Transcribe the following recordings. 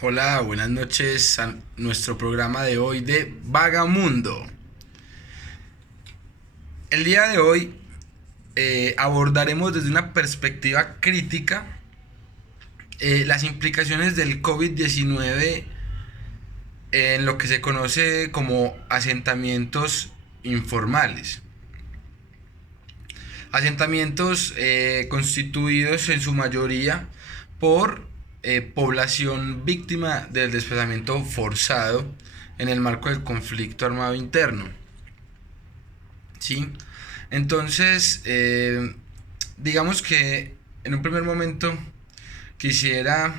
Hola, buenas noches a nuestro programa de hoy de Vagamundo. El día de hoy abordaremos desde una perspectiva crítica las implicaciones del COVID-19 en lo que se conoce como asentamientos informales. Asentamientos constituidos en su mayoría por población víctima del desplazamiento forzado en el marco del conflicto armado interno. ¿Sí? Entonces, digamos que en un primer momento quisiera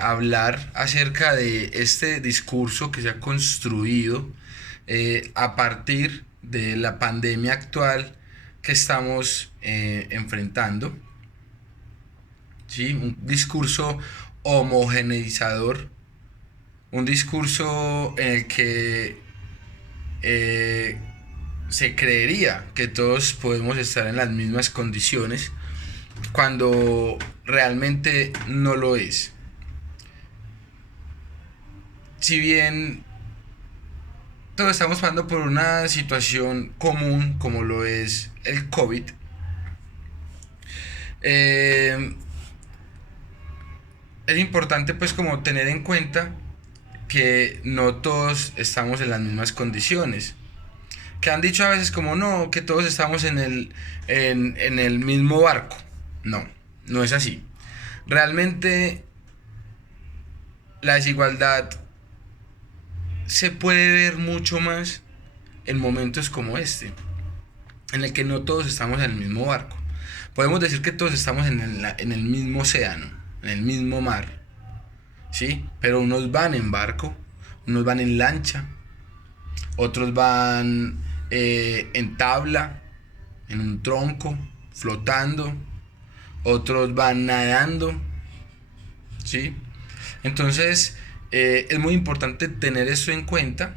hablar acerca de este discurso que se ha construido a partir de la pandemia actual que estamos enfrentando. ¿Sí? Un discurso homogeneizador, un discurso en el que se creería que todos podemos estar en las mismas condiciones cuando realmente no lo es. Si bien todos estamos pasando por una situación común como lo es el COVID, eh, es importante pues como tener en cuenta que no todos estamos en las mismas condiciones. Que han dicho a veces como no, que todos estamos en el mismo barco. No, no es así. Realmente la desigualdad se puede ver mucho más en momentos como este, en el que no todos estamos en el mismo barco. Podemos decir que todos estamos en el mismo océano, en el mismo mar, ¿sí? Pero unos van en barco, unos van en lancha, otros van en tabla, en un tronco, flotando, otros van nadando, ¿sí? Entonces, es muy importante tener eso en cuenta,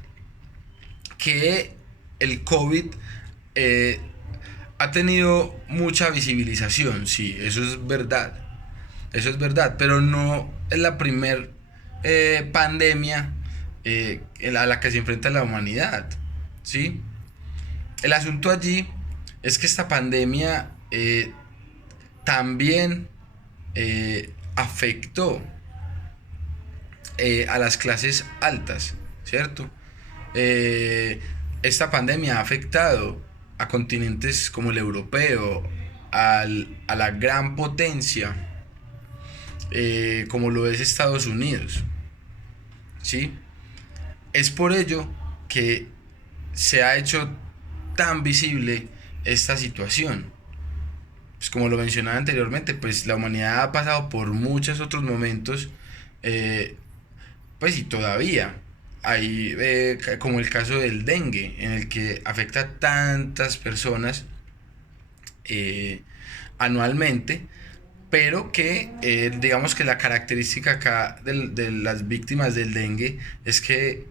que el COVID eh, ha tenido mucha visibilización, sí, eso es verdad, pero no es la primer pandemia a la que se enfrenta la humanidad, ¿sí? El asunto allí es que esta pandemia también afectó a las clases altas, ¿cierto? Eh, Esta pandemia ha afectado a continentes como el europeo, a la gran potencia como lo es Estados Unidos, ¿sí? Es por ello que se ha hecho tan visible esta situación. Pues como lo mencionaba anteriormente, pues la humanidad ha pasado por muchos otros momentos, eh, pues y todavía hay, como el caso del dengue, en el que afecta a tantas personas eh, anualmente, pero que digamos que la característica acá de las víctimas del dengue es que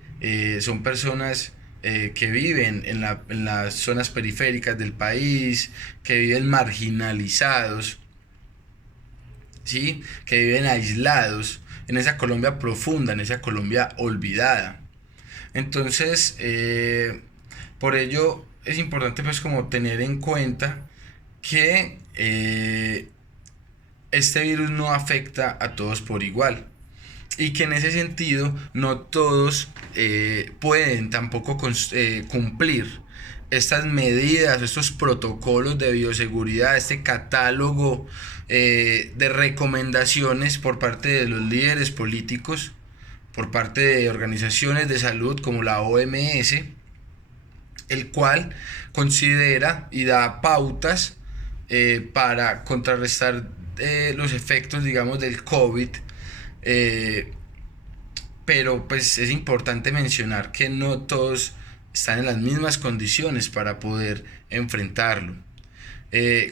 son personas que viven en las zonas periféricas del país, que viven marginalizados, ¿sí? Que viven aislados en esa Colombia profunda, en esa Colombia olvidada. Entonces, por ello es importante pues como tener en cuenta que este virus no afecta a todos por igual y que en ese sentido no todos pueden tampoco cumplir estas medidas, estos protocolos de bioseguridad, este catálogo de recomendaciones por parte de los líderes políticos, por parte de organizaciones de salud como la OMS, el cual considera y da pautas para contrarrestar los efectos, digamos, del COVID. eh, pero pues es importante mencionar que no todos están en las mismas condiciones para poder enfrentarlo,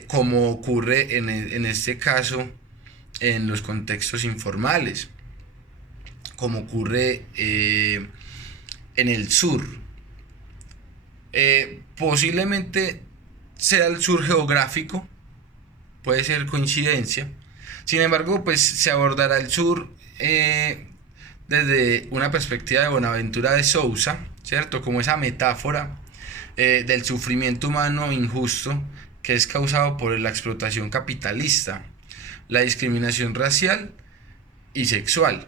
como ocurre en este caso en los contextos informales, como ocurre en el sur. Posiblemente sea el sur geográfico, puede ser coincidencia. Sin embargo, pues se abordará el sur desde una perspectiva de Bonaventura de Sousa, ¿cierto? Como esa metáfora del sufrimiento humano injusto que es causado por la explotación capitalista, la discriminación racial y sexual,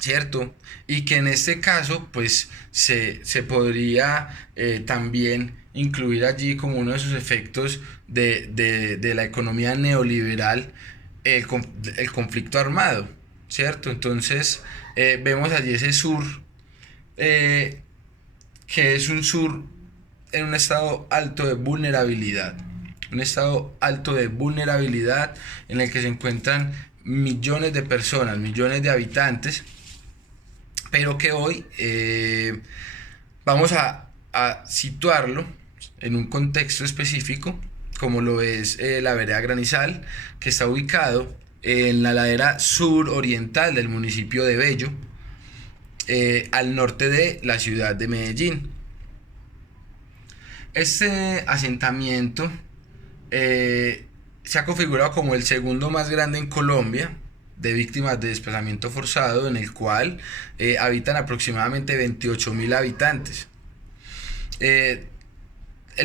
¿cierto? Y que en este caso pues se podría también incluir allí como uno de sus efectos de la economía neoliberal el conflicto armado, ¿cierto? Entonces vemos allí ese sur eh, que es un sur en un estado alto de vulnerabilidad, un estado alto de vulnerabilidad en el que se encuentran millones de personas, millones de habitantes, pero que hoy vamos a situarlo en un contexto específico, como lo es la vereda Granizal, que está ubicado en la ladera suroriental del municipio de Bello, al norte de la ciudad de Medellín. Este asentamiento se ha configurado como el segundo más grande en Colombia de víctimas de desplazamiento forzado, en el cual habitan aproximadamente 28.000 habitantes. El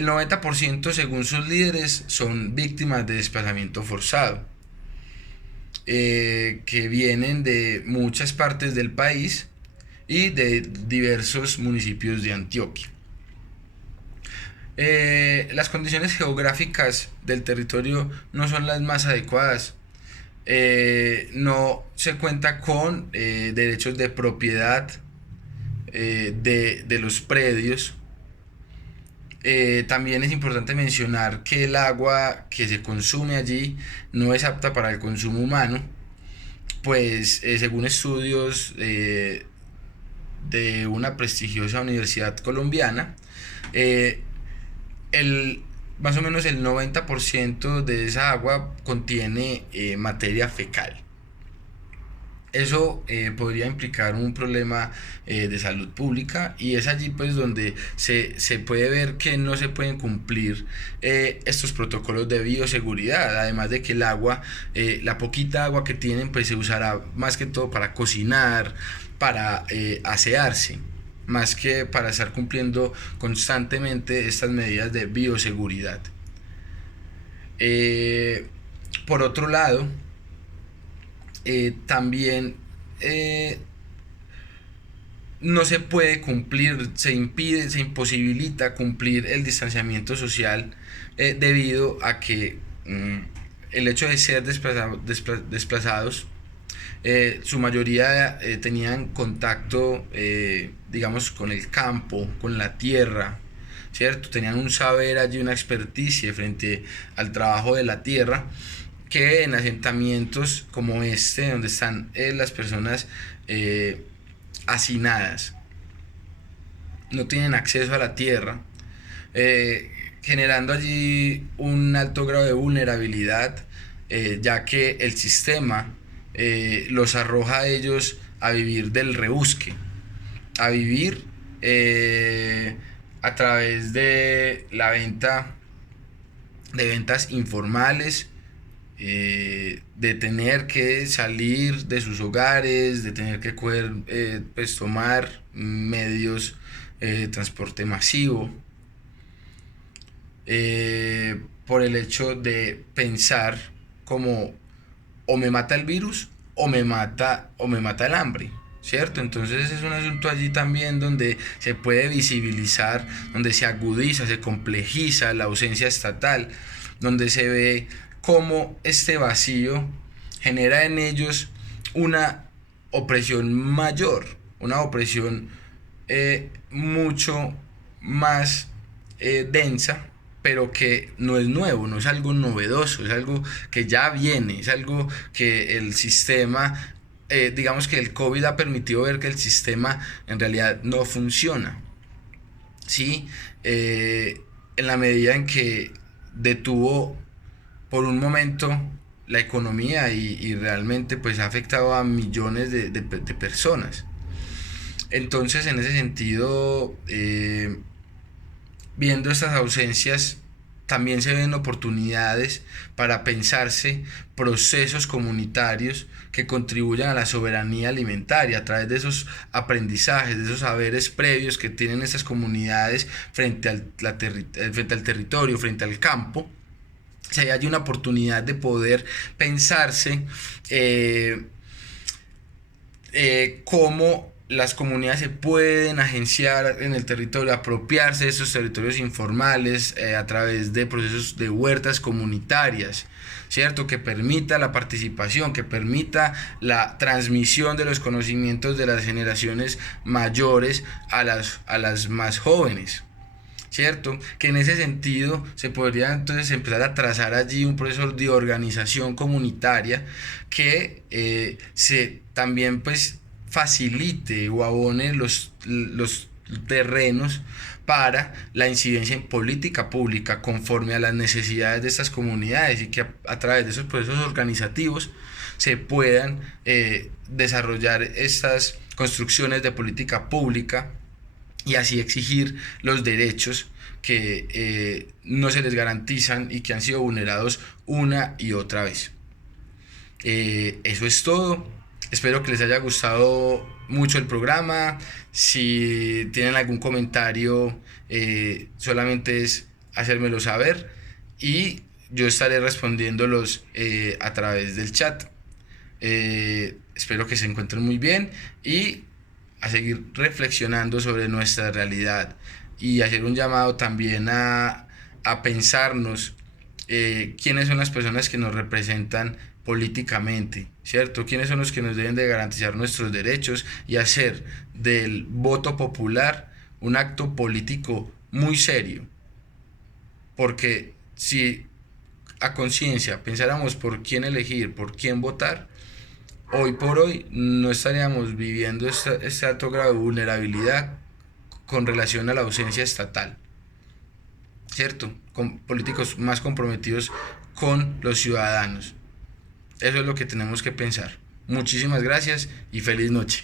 90% según sus líderes son víctimas de desplazamiento forzado, que vienen de muchas partes del país y de diversos municipios de Antioquia. Las condiciones geográficas del territorio no son las más adecuadas. No se cuenta con derechos de propiedad de los predios. También es importante mencionar que el agua que se consume allí no es apta para el consumo humano, pues según estudios de una prestigiosa universidad colombiana, más o menos el 90% de esa agua contiene materia fecal. Eso podría implicar un problema de salud pública, y es allí pues donde se puede ver que no se pueden cumplir estos protocolos de bioseguridad, además de que el agua, la poquita agua que tienen pues se usará más que todo para cocinar, para asearse, más que para estar cumpliendo constantemente estas medidas de bioseguridad. Por otro lado, también no se puede cumplir, se impide, se imposibilita cumplir el distanciamiento social debido a que el hecho de ser desplazados, su mayoría tenían contacto, digamos, con el campo, con la tierra, ¿cierto? Tenían un saber allí, una experticia frente al trabajo de la tierra, que en asentamientos como este, donde están las personas hacinadas, no tienen acceso a la tierra, generando allí un alto grado de vulnerabilidad, ya que el sistema los arroja a ellos a vivir del rebusque, a vivir a través de la venta, de ventas informales, de tener que salir de sus hogares, de tener que pues tomar medios de transporte masivo, por el hecho de pensar como o me mata el virus o me mata el hambre, ¿cierto? Entonces es un asunto allí también donde se puede visibilizar, donde se agudiza, se complejiza la ausencia estatal, donde se ve cómo este vacío genera en ellos una opresión mayor, una opresión mucho más densa, pero que no es nuevo, no es algo novedoso, es algo que ya viene, es algo que el sistema, digamos que el COVID ha permitido ver que el sistema en realidad no funciona, ¿sí? En la medida en que detuvo por un momento la economía y realmente pues ha afectado a millones de personas. Entonces, en ese sentido, viendo estas ausencias también se ven oportunidades para pensarse procesos comunitarios que contribuyan a la soberanía alimentaria a través de esos aprendizajes, de esos saberes previos que tienen esas comunidades frente frente al territorio, frente al campo. Si hay una oportunidad de poder pensarse cómo las comunidades se pueden agenciar en el territorio, apropiarse de esos territorios informales a través de procesos de huertas comunitarias, ¿cierto? Que permita la participación, que permita la transmisión de los conocimientos de las generaciones mayores a las más jóvenes, ¿cierto? Que en ese sentido se podría entonces empezar a trazar allí un proceso de organización comunitaria que también pues facilite o abone los terrenos para la incidencia en política pública conforme a las necesidades de estas comunidades, y que a través de esos procesos organizativos se puedan desarrollar estas construcciones de política pública y así exigir los derechos que no se les garantizan y que han sido vulnerados una y otra vez. Eso es todo. Espero que les haya gustado mucho el programa. Si tienen algún comentario, solamente es hacérmelo saber y yo estaré respondiéndolos a través del chat. Espero que se encuentren muy bien y a seguir reflexionando sobre nuestra realidad y hacer un llamado también a pensarnos quiénes son las personas que nos representan políticamente, ¿cierto? ¿Quiénes son los que nos deben de garantizar nuestros derechos y hacer del voto popular un acto político muy serio? Porque si a conciencia pensáramos por quién elegir, por quién votar, hoy por hoy no estaríamos viviendo este alto grado de vulnerabilidad con relación a la ausencia estatal, ¿cierto? Con políticos más comprometidos con los ciudadanos. Eso es lo que tenemos que pensar. Muchísimas gracias y feliz noche.